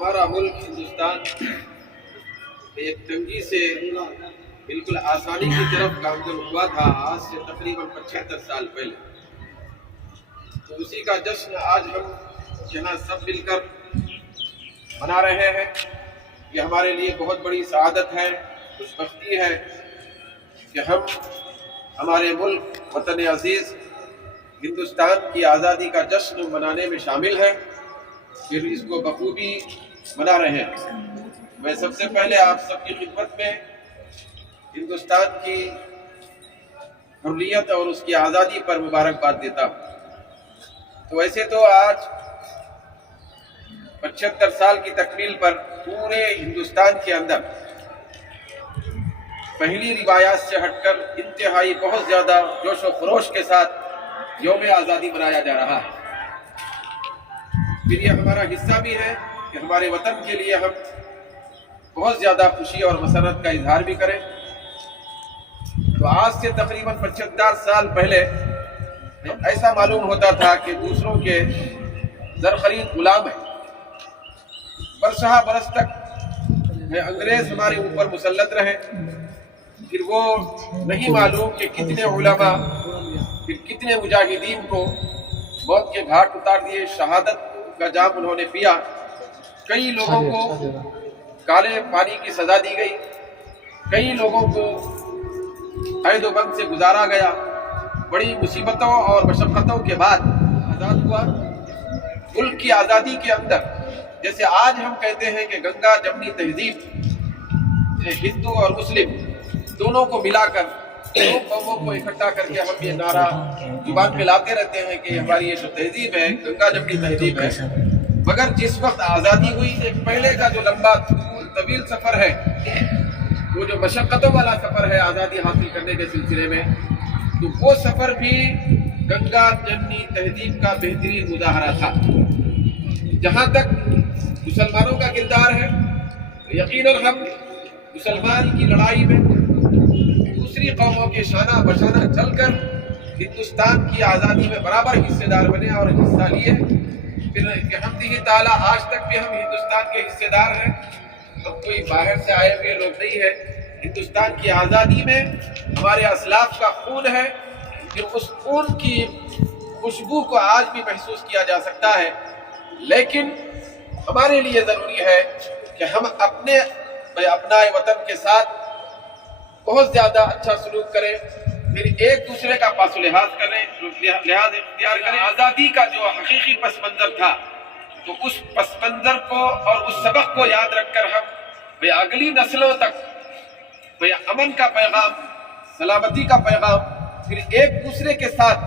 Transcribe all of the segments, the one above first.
ہمارا ملک ہندوستان ایک تنگی سے بالکل آسانی کی طرف گامزن ہوا تھا آج سے تقریباً 75 سال پہلے. تو اسی کا جشن آج ہم یہاں سب مل کر منا رہے ہیں. یہ ہمارے لیے بہت بڑی سعادت ہے، خوش بختی ہے کہ ہم ہمارے ملک وطن عزیز ہندوستان کی آزادی کا جشن منانے میں شامل ہیں، پھر اس کو بخوبی منا رہے ہیں. میں سب سے پہلے آپ سب کی خدمت میں ہندوستان کی حریت اور اس کی آزادی پر مبارکباد دیتا ہوں. تو ویسے تو آج 75 سال کی تکمیل پر پورے ہندوستان کے اندر پہلی روایات سے ہٹ کر انتہائی بہت زیادہ جوش و خروش کے ساتھ یوم آزادی منایا جا رہا ہے. پھر یہ ہمارا حصہ بھی ہے کہ ہمارے وطن کے لیے ہم بہت زیادہ خوشی اور مسرت کا اظہار بھی کریں. تو آج سے تقریباً 75 سال پہلے ایسا معلوم ہوتا تھا کہ دوسروں کے زرخرید غلام ہیں. برسہ برس تک انگریز ہمارے اوپر مسلط رہے. پھر وہ نہیں معلوم کہ کتنے علماء پھر کتنے مجاہدین کو موت کے گھاٹ اتار دیے، شہادت کا جام انہوں نے پیا. کئی لوگوں کو کالے پانی کی سزا دی گئی، کئی لوگوں کو قید و بند سے گزارا گیا. بڑی مصیبتوں اور مشقتوں کے بعد آزاد ہوا. ملک کی آزادی کے اندر جیسے آج ہم کہتے ہیں کہ گنگا جمنی تہذیب، ہندو اور مسلم دونوں کو ملا کر دو قوموں کو اکٹھا کر کے ہم یہ نعرہ زبان پہ لاتے رہتے ہیں کہ ہماری یہ جو تہذیب ہے گنگا جمنی تہذیب ہے. مگر جس وقت آزادی ہوئی، ایک پہلے کا جو لمبا طویل سفر ہے، وہ جو مشقتوں والا سفر ہے آزادی حاصل کرنے کے سلسلے میں، تو وہ سفر بھی گنگا جمنی تہذیب کا بہترین مظاہرہ تھا. جہاں تک مسلمانوں کا کردار ہے، یقیناً ہم مسلمان کی لڑائی میں دوسری قوموں کے شانہ بشانہ چل کر ہندوستان کی آزادی میں برابر حصے دار بنے اور حصہ لیے. پھر بحمدہ تعالیٰ آج تک بھی ہم ہندوستان کے حصے دار ہیں. اب کوئی باہر سے آئے ہوئے لوگ نہیں ہے. ہندوستان کی آزادی میں ہمارے اسلاف کا خون ہے، پھر اس خون کی خوشبو کو آج بھی محسوس کیا جا سکتا ہے. لیکن ہمارے لیے ضروری ہے کہ ہم اپنے اپنائے وطن کے ساتھ بہت زیادہ اچھا سلوک کریں، پھر ایک دوسرے کا پاس و لحاظ کریں، لحاظ اختیار کریں. آزادی کا جو حقیقی پس منظر تھا، تو اس پس منظر کو اور اس سبق کو یاد رکھ کر ہم اگلی نسلوں تک امن کا پیغام، سلامتی کا پیغام، پھر ایک دوسرے کے ساتھ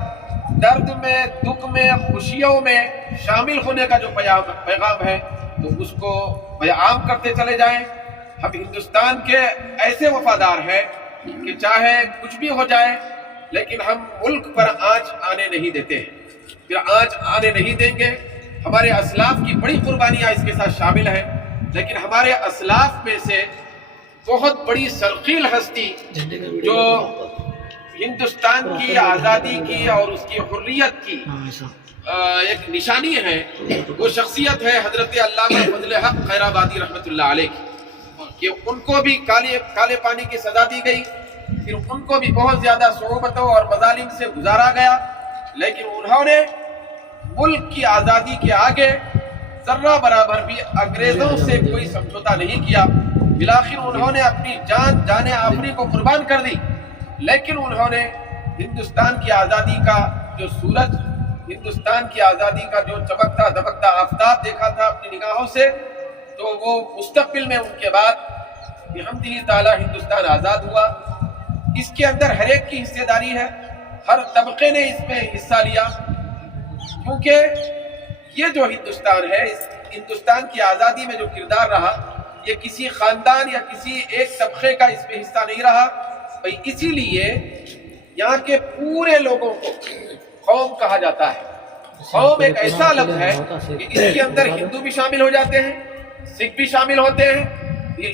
درد میں، دکھ میں، خوشیوں میں شامل ہونے کا جو پیغام ہے، تو اس کو عام کرتے چلے جائیں. ہم ہندوستان کے ایسے وفادار ہیں کہ چاہے کچھ بھی ہو جائے لیکن ہم ملک پر آنچ آنے نہیں دیتے ہیں، پھر آنچ آنے نہیں دیں گے. ہمارے اسلاف کی بڑی قربانیاں اس کے ساتھ شامل ہیں، لیکن ہمارے اسلاف میں سے بہت بڑی سرخیل ہستی جو ہندوستان کی آزادی کی اور اس کی حریت کی ایک نشانی ہے، وہ شخصیت ہے حضرت علامہ فضل حق خیرآبادی رحمۃ اللہ علیہ کی، کہ ان کو بھی کالے پانی کی سزا دی گئی. پھر ان کو بھی بہت زیادہ صعوبتوں اور مظالم سے گزارا گیا، لیکن انہوں نے ملک کی آزادی کے آگے ذرہ برابر بھی انگریزوں سے کوئی سمجھوتا نہیں کیا. بالآخر انہوں نے اپنی جان آفری کو قربان کر دی، لیکن انہوں نے ہندوستان کی آزادی کا جو سورج، ہندوستان کی آزادی کا جو چمکتا دمکتا آفتاب دیکھا تھا اپنی نگاہوں سے، تو وہ مستقبل میں ان کے بعد بحمدہ تعالیٰ ہندوستان آزاد ہوا. اس کے اندر ہر ایک کی حصہ داری ہے، ہر طبقے نے اس میں حصہ لیا، کیونکہ یہ جو ہندوستان ہے، اس ہندوستان کی آزادی میں جو کردار رہا، یہ کسی خاندان یا کسی ایک طبقے کا اس میں حصہ نہیں رہا. اسی لیے یہاں کے پورے لوگوں کو قوم کہا جاتا ہے. قوم ایک ایسا لفظ ہے کہ اس کے اندر ہندو بھی شامل ہو جاتے ہیں، سکھ بھی شامل ہوتے ہیں،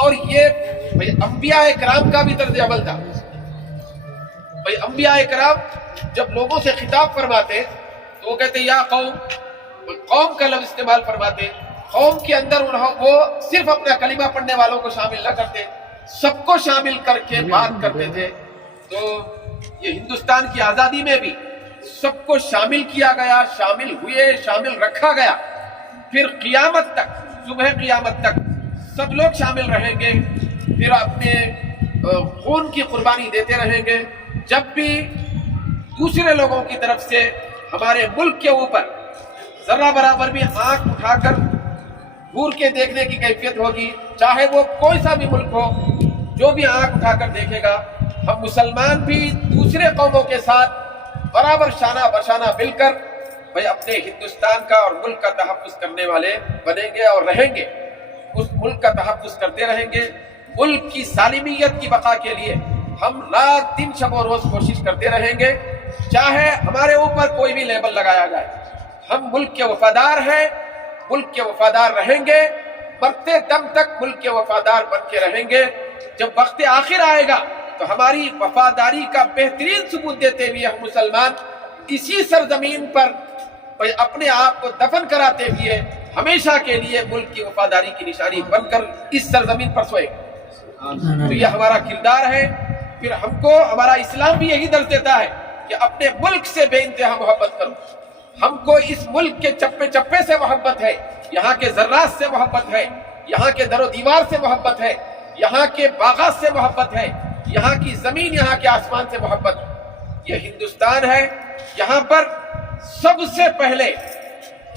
اور یہ انبیاء کرام کا بھی طرز عمل تھا. انبیاء کرام جب لوگوں سے خطاب فرماتے تو وہ کہتے یا قوم، قوم کا لفظ استعمال فرماتے. قوم کے اندر وہ صرف اپنا کلمہ پڑھنے والوں کو شامل نہ کرتے، سب کو شامل کر کے بات کرتے تھے۔ تو یہ ہندوستان کی آزادی میں بھی سب کو شامل کیا گیا، شامل ہوئے، شامل رکھا گیا۔ پھر قیامت تک، صبح قیامت تک سب لوگ شامل رہیں گے، پھر اپنے خون کی قربانی دیتے رہیں گے۔ جب بھی دوسرے لوگوں کی طرف سے ہمارے ملک کے اوپر ذرہ برابر بھی آنکھ اٹھا کر گور کے دیکھنے کی کیفیت ہوگی، چاہے وہ کوئی سا بھی ملک ہو، جو بھی آنکھ اٹھا کر دیکھے گا، ہم مسلمان بھی دوسرے قوموں کے ساتھ برابر شانہ بشانہ مل کر بھائی اپنے ہندوستان کا اور ملک کا تحفظ کرنے والے بنیں گے اور رہیں گے، اس ملک کا تحفظ کرتے رہیں گے۔ ملک کی سالمیت کی بقا کے لیے ہم رات دن شب و روز کوشش کرتے رہیں گے، چاہے ہمارے اوپر کوئی بھی لیبل لگایا جائے۔ ہم ملک کے وفادار ہیں، ملک کے وفادار رہیں گے، مرتے دم تک ملک کے وفادار بن کے رہیں گے۔ جب وقت آخر آئے گا تو ہماری وفاداری کا بہترین ثبوت دیتے ہوئے ہم مسلمان اسی سرزمین پر اپنے آپ کو دفن کراتے ہوئے ہمیشہ کے لیے ملک کی وفاداری کی نشانی بن کر اس سرزمین پر سوئے گا۔ تو یہ ہمارا کردار ہے۔ پھر ہم کو ہمارا اسلام بھی یہی درس دیتا ہے کہ اپنے ملک سے بے انتہا محبت کرو۔ ہم کو اس ملک کے چپے چپے سے محبت ہے، یہاں کے ذرات سے محبت ہے، یہاں کے در و دیوار سے محبت ہے، یہاں کے باغات سے محبت ہے، یہاں کی زمین، یہاں کے آسمان سے محبت ہے۔ یہ ہندوستان ہے، یہاں پر سب سے پہلے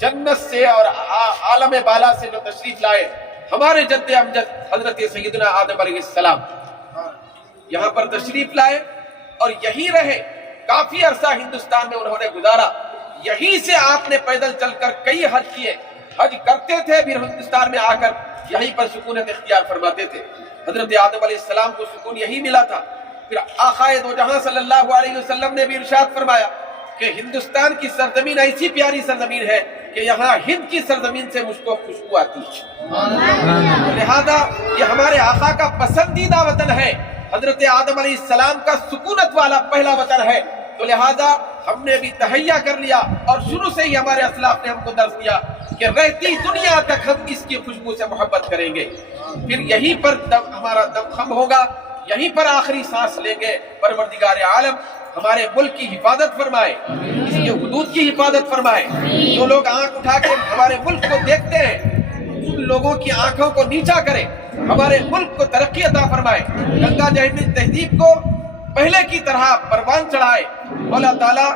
جنت سے اور عالم بالا سے جو تشریف لائے ہمارے جد امجد حضرت سیدنا آدم علیہ السلام یہاں پر تشریف لائے اور یہی رہے۔ کافی عرصہ ہندوستان میں انہوں نے گزارا، یہیں سے آپ نے پیدل چل کر کئی حج کیے، حج کرتے تھے، پھر ہندوستان میں آ کر یہیں پر سکونت اختیار فرماتے تھے۔ حضرت آدم علیہ السلام کو سکون یہی ملا تھا۔ پھر آقا دو جہاں صلی اللہ علیہ وسلم نے بھی ارشاد فرمایا کہ ہندوستان کی سرزمین ایسی پیاری سرزمین ہے کہ یہاں ہند کی سرزمین سے مجھ کو خوشبو آتی ہے۔ لہذا یہ ہمارے آقا کا پسندیدہ وطن ہے، حضرت آدم علیہ السلام کا سکونت والا پہلا وطن ہے۔ تو لہذا ہم نے بھی تہیہ کر لیا اور شروع سے ہی ہمارے اسلاف نے ہم کو درس دیا کہ رہتی دنیا تک ہم اس کی خوشبو سے محبت کریں گے۔ پھر یہیں پر ہمارا دم خم ہوگا، یہیں پر آخری سانس لیں گے۔ پروردگار عالم ہمارے ملک کی حفاظت فرمائے، اس کے حدود کی حفاظت فرمائے۔ جو لوگ آنکھ اٹھا کے ہمارے ملک کو دیکھتے ہیں، ان لوگوں کی آنکھوں کو نیچا کرے، ہمارے ملک کو ترقی عطا فرمائے، گنگا جمنی تہذیب کو پہلے کی طرح پروان چڑھائے۔ مولا تعالیٰ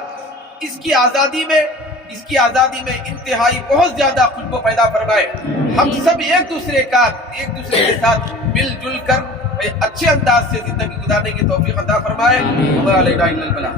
اس کی آزادی میں انتہائی بہت زیادہ خوشبو پیدا فرمائے۔ ہم سب ایک دوسرے کے ساتھ مل جل کر اچھے انداز سے زندگی گزارنے کی توفیق عطا فرمائے۔ وما علینا الا البلاغ۔